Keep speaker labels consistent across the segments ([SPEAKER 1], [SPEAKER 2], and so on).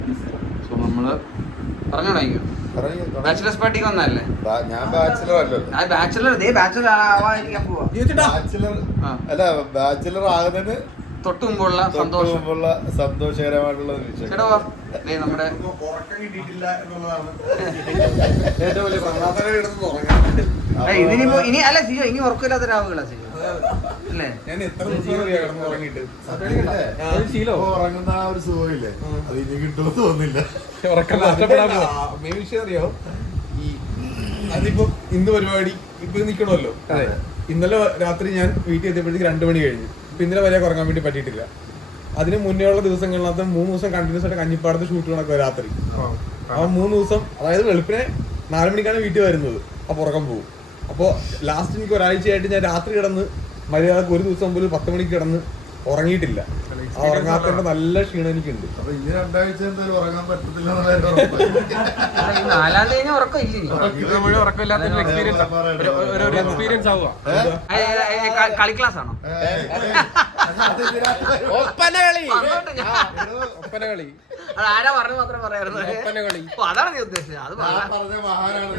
[SPEAKER 1] So നമ്മള് പറഞ്ഞു തുടങ്ങിയോ? ബാച്ചിലേഴ്സ് പാർട്ടിക്ക് വന്നല്ലേ?
[SPEAKER 2] ഞാൻ ബാച്ചിലർ അല്ലല്ലോ.
[SPEAKER 1] ബാച്ചിലർ ആവാതിരിക്കാൻ പോവാ.
[SPEAKER 2] അല്ല, ബാച്ചിലർ ആകുന്നതിന്
[SPEAKER 1] തൊട്ട് മുമ്പുള്ള
[SPEAKER 2] സന്തോഷകരമായിട്ടുള്ള
[SPEAKER 1] നമ്മുടെ ഇതിനിപ്പോ ഇനി അല്ല ചെയ്യോ, ഇനി ഉറക്കമില്ലാത്ത രാവുകളാ ചെയ്യോ അല്ലേ?
[SPEAKER 2] ഉറങ്ങുന്ന ആ ഒരു സുഖമില്ലേ, അത് ഇനി കിട്ടുമെന്ന് തോന്നുന്നില്ല.
[SPEAKER 3] അറിയോ, ഈ അതിപ്പോ ഇന്ന് പരിപാടി ഇപ്പൊ നിക്കണമല്ലോ. ഇന്നലെ രാത്രി ഞാൻ വീട്ടിൽ എത്തിയപ്പോഴത്തേക്ക് 2 മണി കഴിഞ്ഞു. ഇപ്പൊ ഇന്നലെ വരെ ഉറങ്ങാൻ വേണ്ടി പറ്റിയിട്ടില്ല. അതിന് മുന്നേ ഉള്ള ദിവസങ്ങളിനകത്ത് 3 ദിവസം കണ്ടിന്യൂസ് ആയിട്ട് കഞ്ഞിപ്പാടത്ത് ഷൂട്ട് കണക്കുക രാത്രി. ആ 3 ദിവസം, അതായത് വെളുപ്പിനെ 4 മണിക്കാണ് വീട്ടിൽ വരുന്നത്. അപ്പൊ ഉറക്കം പോകും. അപ്പോൾ ലാസ്റ്റ് എനിക്ക് ഒരാഴ്ചയായിട്ട് ഞാൻ രാത്രി കിടന്ന് മര്യാദക്ക് ഒരു ദിവസം പോലും 10 മണിക്ക് കിടന്ന് ഉറങ്ങിയിട്ടില്ല. ആ ഉറങ്ങാത്തതിന്റെ നല്ല ക്ഷീണം എനിക്കുണ്ട്.
[SPEAKER 2] അപ്പൊ ഇനി 2 ആഴ്ച എന്തായാലും ഉറങ്ങാൻ പറ്റത്തില്ല.
[SPEAKER 1] 4-ാം തീയതി ഉറക്കം
[SPEAKER 4] എക്സ്പീരിയൻസ് ആവുക.
[SPEAKER 1] കളി ക്ലാസ് ആണോ?
[SPEAKER 4] ഒപ്പനകളി
[SPEAKER 1] ആരാ പറഞ്ഞു മാത്രം പറയാറുണ്ട്.
[SPEAKER 4] ഒപ്പനകളി
[SPEAKER 1] അതാണ് നീ ഉദ്ദേശിച്ചത്. അത്
[SPEAKER 2] പറഞ്ഞ മഹാനാണ്.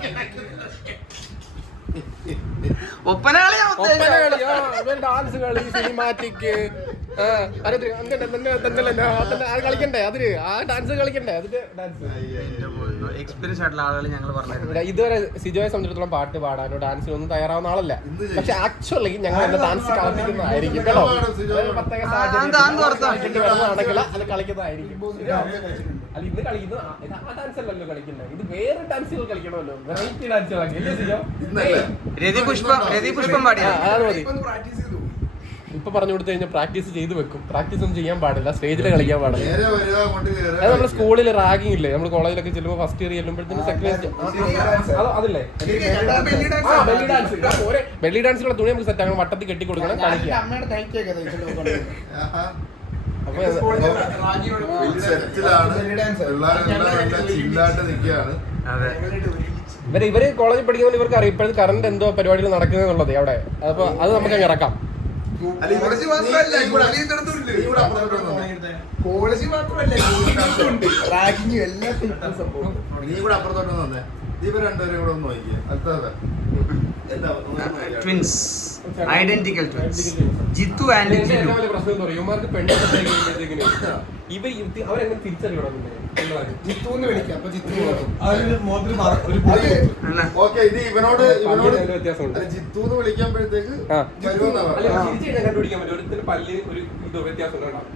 [SPEAKER 1] ഒപ്പനകളി
[SPEAKER 4] ഡാൻസ് കളി, സിനിമാറ്റിക് കളിക്കണ്ടേ, അതിന് ആ ഡാൻസ് കളിക്കണ്ടേ, അതിന്റെ ഡാൻസ്.
[SPEAKER 1] എക്സ്പീരിയൻസ് ആയിട്ടുള്ള ആളുകൾ ഞങ്ങൾ പറഞ്ഞു.
[SPEAKER 4] ഇതുവരെ സിജോയെ സംബന്ധിച്ചിടത്തോളം പാട്ട് പാടാനോ ഡാൻസിനോ ഒന്നും തയ്യാറാവുന്ന ആളല്ല. പക്ഷെ ആക്ച്വലി ഞങ്ങൾ എന്റെ ഡാൻസ് കളിപ്പിക്കുന്നതായിരിക്കും കേട്ടോ. പ്രത്യേക സാഹചര്യമാണെങ്കിൽ അത് കളിക്കുന്നതായിരിക്കും. അല്ല, ഇന്ന് കളിക്കുന്നത് ആ ഡാൻസ് അല്ലല്ലോ കളിക്കുന്നത്, ഇത് വേറെ ഡാൻസുകൾ കളിക്കണമല്ലോ, വെറൈറ്റി ഡാൻസുകളൊക്കെ അല്ലേ സിജോ?
[SPEAKER 1] പുഷ്പം പാടിയാ
[SPEAKER 4] അതാണ് മതി. ഇപ്പൊ പറഞ്ഞു കൊടുത്തു കഴിഞ്ഞാൽ പ്രാക്ടീസ് ചെയ്ത് വെക്കും. പ്രാക്ടീസ് ഒന്നും ചെയ്യാൻ പാടില്ല, സ്റ്റേജിൽ കളിക്കാൻ പാടില്ല. അത് നമ്മുടെ സ്കൂളിൽ റാഗിങ് ഇല്ലേ, നമ്മൾ കോളേജിലൊക്കെ ചെല്ലുമ്പോൾ ഫസ്റ്റ് ഇയർ ചെല്ലുമ്പോഴത്തേന് സെക്കൻഡ് അതില്ലേ ബെല്ലി ഡാൻസ്. ബെല്ലി ഡാൻസിലുള്ള തുണി നമുക്ക് സെറ്റ് ആക്കണം, വട്ടത്തിൽ കെട്ടി കൊടുക്കണം, കളിക്കുക. അപ്പൊ ഇവര് കോളേജിൽ പഠിക്കുന്ന ഇവർക്ക് അറിയാം ഇപ്പോഴത്തെ കറണ്ട് എന്തോ പരിപാടികൾ നടക്കുന്നുള്ളത് അവിടെ. അപ്പൊ അത് നമുക്ക് അങ്ങ് ഇറക്കാം.
[SPEAKER 2] കോളേജ് മാത്രമല്ല, റാഗിങ്ങും എല്ലാത്തിനും സംഭവം. നീ കൂടെ അപ്പുറത്തോട്ട് വന്നേ, ഇവർ രണ്ടുപേരും കൂടെ ഒന്ന് നോക്കിയാ.
[SPEAKER 1] Twins, identical twins, Jithu and Jinu.
[SPEAKER 4] പ്രശ്നം എന്ന് പറയും, ഇവന്മാർക്ക് പെണ്ണ് അവരെങ്ങനെ തിരിച്ചറിയണം.
[SPEAKER 2] ജിത്തുന്ന് വിളിക്കാം. അപ്പൊ ജിത്തു ഇത് ഇവനോട് ജിത്തുന്ന് വിളിക്കുമ്പോഴത്തേക്ക്
[SPEAKER 4] കണ്ടുപിടിക്കാൻ പറ്റും. ഒരുത്തിന് പല്ല് ഒരു ഇത് വ്യത്യാസം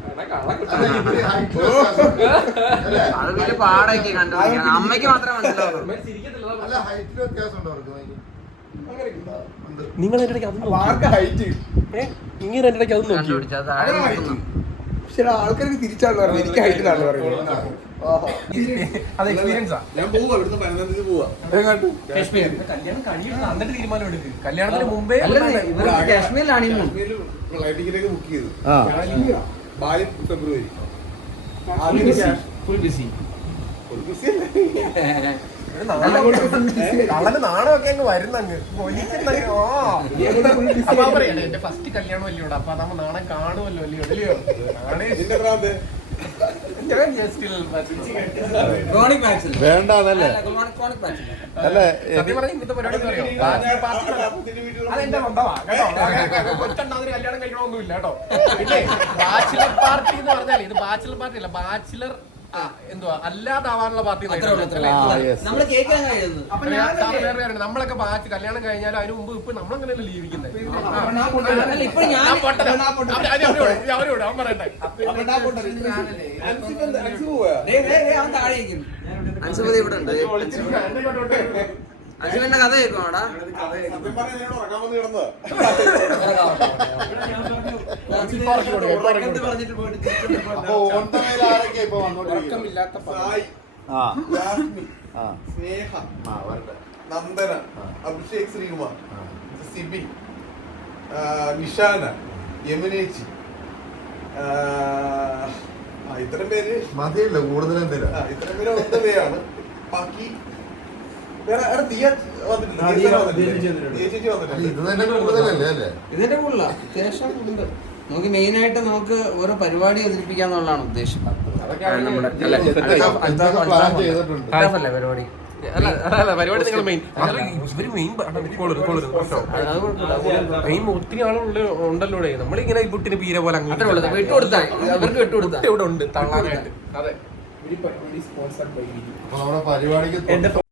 [SPEAKER 1] പാടൊക്കെ കണ്ടുപിടിക്കാൻ അമ്മയ്ക്ക് മാത്രമേ മനസ്സിലാവുള്ളൂ.
[SPEAKER 2] അല്ല, ഹൈറ്റിൽ വ്യത്യാസം ഉണ്ടോ അവർക്ക്?
[SPEAKER 4] നിങ്ങൾ എന്റെ ഇടയ്ക്ക് അതൊന്നും ഇങ്ങനെ എന്റെ ഇടയ്ക്ക് അതൊന്നും നോക്കി.
[SPEAKER 3] പക്ഷെ ആൾക്കാർക്ക് തിരിച്ചാണ് പറയുന്നത്, എനിക്ക് ഹൈറ്റിലാണ് പറയുന്നത്.
[SPEAKER 4] അത് എക്സ്പീരിയൻസാ.
[SPEAKER 2] ഞാൻ പോവാ, ഇവിടുന്ന് 15 പോവാ.
[SPEAKER 4] കല്യാണം കഴിയുന്ന എന്നിട്ട് തീരുമാനം എടുക്ക്. കല്യാണത്തിന് മുമ്പേ
[SPEAKER 1] കാശ്മീരിലാണ്
[SPEAKER 2] ഫ്ലൈറ്റ് ടിക്കറ്റ് ബുക്ക് ചെയ്തു. Bali February.
[SPEAKER 1] Full busy.
[SPEAKER 4] കള്ളന് നാണമൊക്കെ അങ്ങ് വരുന്നങ്ങ് എന്റെ ഫസ്റ്റ് കല്യാണം അല്ലയോ, അപ്പൊ അതാകുമ്പോ നാണം കാണുമല്ലോ അല്ലയോ അല്ലയോ.
[SPEAKER 2] വേണ്ടല്ലേ? അല്ലേ,
[SPEAKER 4] സത്യം പറഞ്ഞ ഇന്നത്തെ പരിപാടി അതെന്റെ സ്വന്തമാ കേട്ടോ. കൊച്ചുണ്ടാകുന്ന കല്യാണം കഴിക്കണമൊന്നുമില്ല കേട്ടോ. പിന്നെ ബാച്ചിലർ പാർട്ടി എന്ന് പറഞ്ഞാൽ ഇത് ബാച്ചിലർ പാർട്ടി അല്ല, ബാച്ചിലർ അല്ലാതാവാനുള്ള പാർട്ടി. നമ്മളൊക്കെ ബാച്ച് കല്യാണം കഴിഞ്ഞാലും അതിന് മുമ്പ് ഇപ്പൊ നമ്മളങ്ങനെയല്ലേ ജീവിക്കുന്നത്. അവരോട് അവൻ പറയട്ടെ.
[SPEAKER 1] അൻസുപതി ഇവിടെ ഉണ്ട്. അൻസുവിന്റെ കഥ കേൾക്കുവാടാ.
[SPEAKER 2] സ്നേഹ, നന്ദന, അഭിഷേക് ശ്രീകുമാർ, സിബി, നിഷാന, യമുനേച്ചി, ഇത്തരം പേര് മതിയല്ലോ. കൂടുതലും ഇത്തരം പേര് ഒന്നവയാണ്. ബാക്കി
[SPEAKER 1] ഇതിന്റെ കൂടുതലാ അത്യാവശ്യം ഉണ്ട്. നമുക്ക് മെയിൻ ആയിട്ട് നമുക്ക് ഓരോ പരിപാടി അവതരിപ്പിക്കാന്നുള്ളതാണ് ഉദ്ദേശം.
[SPEAKER 2] പ്ലാൻ ചെയ്തിട്ടുണ്ട്.
[SPEAKER 1] അല്ലേ പരിപാടി?
[SPEAKER 4] അല്ല പരിപാടി നിങ്ങൾ മെയിൻ ഇവര് മെയിൻ മെയിൻ ഒത്തിരി ആളുള്ള ഉണ്ടല്ലോ നമ്മളിങ്ങനെ ഈ പുട്ടിന് പീര പോലെ
[SPEAKER 1] അത്രേ ഉള്ളൂ. വിട്ടുകൊടുത്താൽ അവർക്ക് വിട്ടുകൊടുത്താൽ
[SPEAKER 4] ഇവിടെ ഉണ്ട് തള്ളാനായിട്ട്. അതെ
[SPEAKER 2] അപ്പൊ നമ്മുടെ പരിപാടിക്ക്